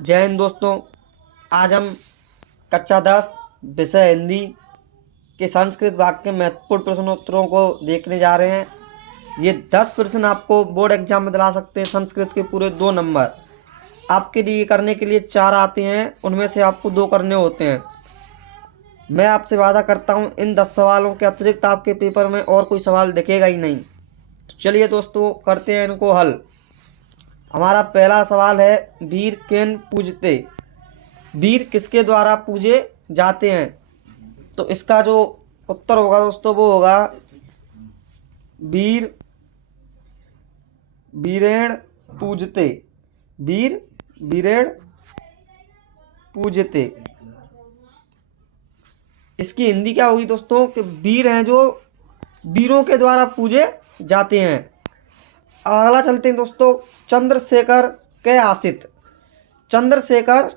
जय हिंद दोस्तों। आज हम कक्षा 10 विषय हिंदी के संस्कृत भाग के महत्वपूर्ण प्रश्नोत्तरों को देखने जा रहे हैं। ये 10 प्रश्न आपको बोर्ड एग्जाम में दिला सकते हैं। संस्कृत के पूरे 2 नंबर आपके लिए करने के लिए 4 आते हैं, उनमें से आपको 2 करने होते हैं। मैं आपसे वादा करता हूँ इन 10 सवालों के अतिरिक्त आपके पेपर में और कोई सवाल दिखेगा ही नहीं। तो चलिए दोस्तों, करते हैं इनको हल। हमारा पहला सवाल है, वीर किन पूजते। वीर किसके द्वारा पूजे जाते हैं? तो इसका जो उत्तर होगा दोस्तों वो होगा वीर वीरेण पूजते। वीर वीरेण पूजते। इसकी हिंदी क्या होगी दोस्तों कि वीर हैं जो वीरों के द्वारा पूजे जाते हैं। अगला चलते हैं दोस्तों, चंद्रशेखर के आसित। चंद्रशेखर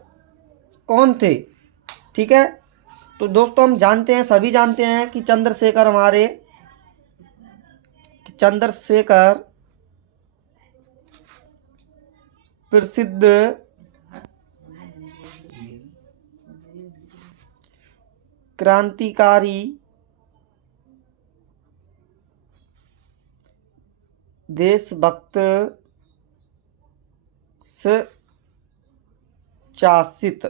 कौन थे? ठीक है, तो दोस्तों हम जानते हैं, सभी जानते हैं कि चंद्रशेखर प्रसिद्ध क्रांतिकारी देशभक्त शासित।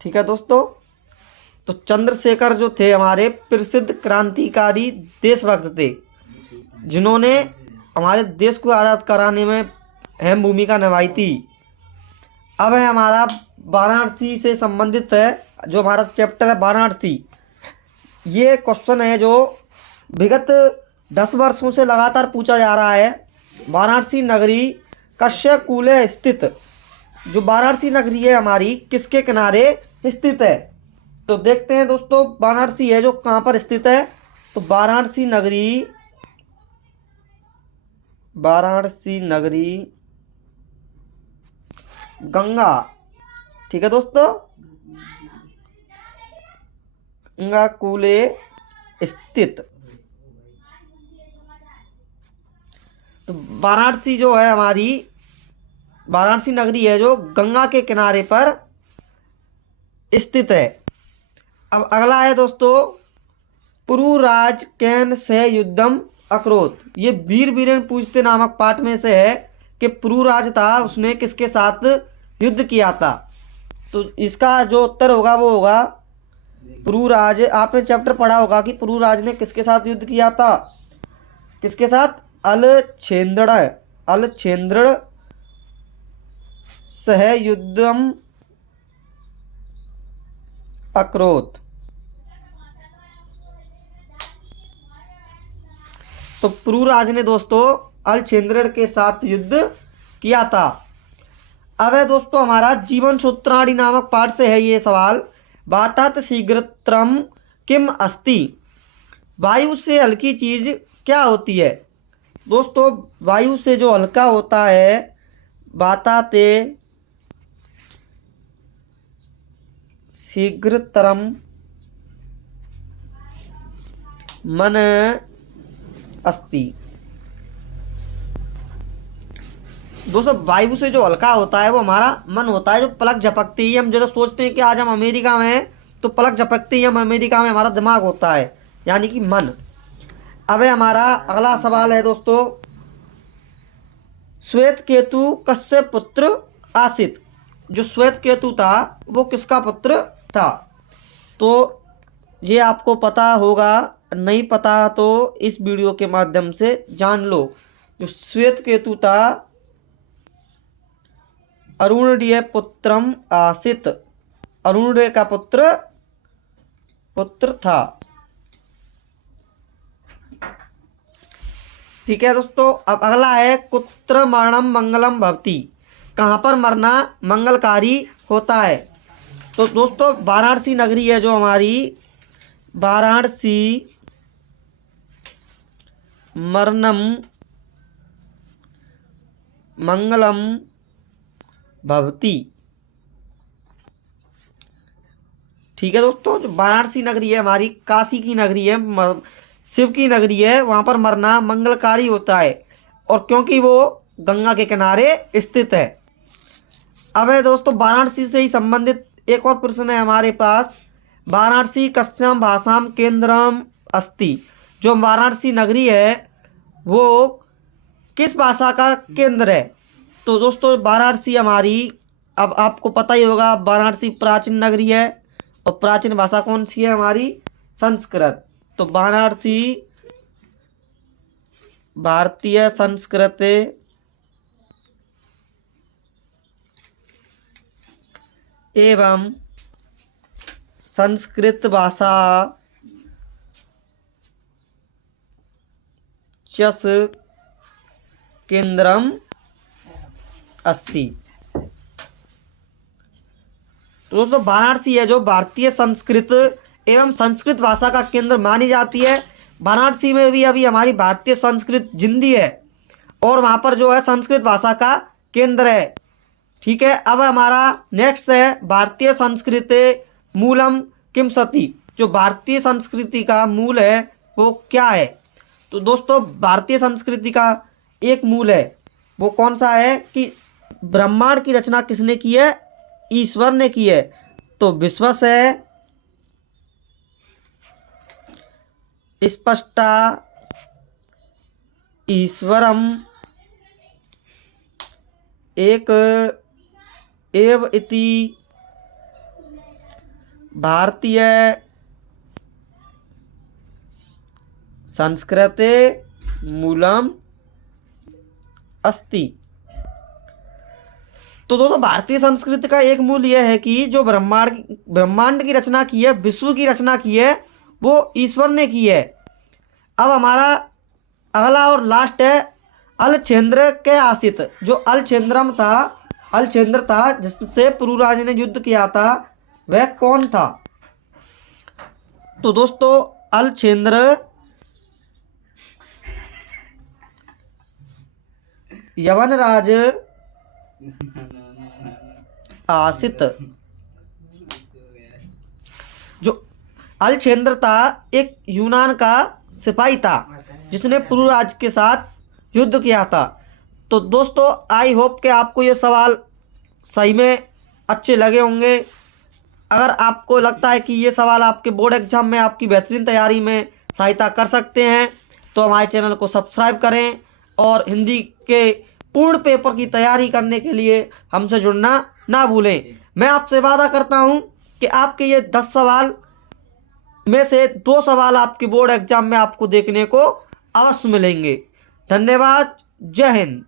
ठीक है दोस्तों, तो चंद्रशेखर जो थे हमारे प्रसिद्ध क्रांतिकारी देशभक्त थे, जिन्होंने हमारे देश को आज़ाद कराने में अहम भूमिका निभाई थी। अब है हमारा वाराणसी से संबंधित है, जो हमारा चैप्टर है वाराणसी। ये क्वेश्चन है जो विगत 10 वर्षों से लगातार पूछा जा रहा है। वाराणसी नगरी कस्य कूले स्थित। जो वाराणसी नगरी है हमारी किसके किनारे स्थित है? तो देखते हैं दोस्तों, वाराणसी है जो कहाँ पर स्थित है। तो वाराणसी नगरी गंगा, ठीक है दोस्तों, गंगा कूले स्थित। तो वाराणसी जो है हमारी, वाराणसी नगरी है जो गंगा के किनारे पर स्थित है। अब अगला है दोस्तों, पुरुराज कैन से युद्धम अकरोत। ये वीर वीरेन पूजते नामक पाठ में से है कि पुरुराज था, उसने किसके साथ युद्ध किया था? तो इसका जो उत्तर होगा वो होगा पुरुराज। आपने चैप्टर पढ़ा होगा कि पुरुराज ने किसके साथ युद्ध किया था? किसके साथ? अलछेंद्र सह युद्धम अकरोत। तो पुरुराज ने दोस्तों अलछेंद्र के साथ युद्ध किया था। अब है दोस्तों हमारा जीवन सूत्राणि नामक पाठ से है ये सवाल। वातात शीघ्रतरम किम अस्ति। वायु से हल्की चीज क्या होती है? दोस्तों वायु से जो हल्का होता है, वाताते शीघ्रतरम मन अस्ति। दोस्तों वायु से जो हल्का होता है वो हमारा मन होता है। जो पलक झपकते ही हम जो सोचते हैं कि आज हम अमेरिका में हैं, तो पलक झपकते ही हम अमेरिका में, हमारा दिमाग होता है, यानी कि मन। अब है हमारा अगला सवाल है दोस्तों, श्वेत केतु कस्य पुत्र आसित। जो श्वेत केतु था वो किसका पुत्र था? तो ये आपको पता होगा, नहीं पता तो इस वीडियो के माध्यम से जान लो। जो श्वेत केतु था अरुणिय पुत्रम आसित। अरुणिय का पुत्र था। ठीक है दोस्तों, अब अगला है, कुत्र मरणम मंगलम भवति। कहाँ पर मरना मंगलकारी होता है? तो दोस्तों वाराणसी नगरी है जो हमारी, वाराणसी मरणम मंगलम भवति। ठीक है दोस्तों, जो वाराणसी नगरी है हमारी, काशी की नगरी है, शिव की नगरी है, वहाँ पर मरना मंगलकारी होता है। और क्योंकि वो गंगा के किनारे स्थित है। अब है दोस्तों वाराणसी से ही संबंधित एक और प्रश्न है हमारे पास। वाराणसी कस्याम भाषाम केंद्रम अस्ति। जो वाराणसी नगरी है वो किस भाषा का केंद्र है? तो दोस्तों वाराणसी हमारी, अब आपको पता ही होगा, वाराणसी प्राचीन नगरी है और प्राचीन भाषा कौन सी है हमारी? संस्कृत। तो वाराणसी भारतीय संस्कृत एवं संस्कृत भाषा चस केंद्रम अस्ति। तो दोस्तों वाराणसी है जो भारतीय संस्कृत एवं संस्कृत भाषा का केंद्र मानी जाती है। वाराणसी में भी अभी हमारी भारतीय संस्कृत जिंदी है और वहाँ पर जो है संस्कृत भाषा का केंद्र है। ठीक है, अब हमारा नेक्स्ट है भारतीय संस्कृति मूलम किम सति। जो भारतीय संस्कृति का मूल है वो क्या है? तो दोस्तों भारतीय संस्कृति का एक मूल है, वो कौन सा है कि ब्रह्मांड की रचना किसने की है? ईश्वर ने की है। तो विश्वस है स्पष्टा ईश्वरम एक एव इति भारतीय संस्कृते मूलम अस्ति। तो दोस्तों भारतीय संस्कृति का एक मूल यह है कि जो ब्रह्मांड की रचना की है, विश्व की रचना की है, वो ईश्वर ने की है। अब हमारा अगला और लास्ट है अलछेंद्र के आसित। जो अलछेंद्र था जिससे पुरुराज ने युद्ध किया था, वह कौन था? तो दोस्तों अलछेंद्र यवनराज आसित। जो अलछेंद्र था एक यूनान का सिपाही था जिसने पुरुराज के साथ युद्ध किया था। तो दोस्तों आई होप कि आपको ये सवाल सही में अच्छे लगे होंगे। अगर आपको लगता है कि ये सवाल आपके बोर्ड एग्जाम में आपकी बेहतरीन तैयारी में सहायता कर सकते हैं तो हमारे चैनल को सब्सक्राइब करें और हिंदी के पूर्ण पेपर की तैयारी करने के लिए हमसे जुड़ना ना भूलें। मैं आपसे वादा करता हूं कि आपके ये 10 सवाल में से 2 सवाल आपके बोर्ड एग्जाम में आपको देखने को अवश्य मिलेंगे। धन्यवाद। जय हिंद।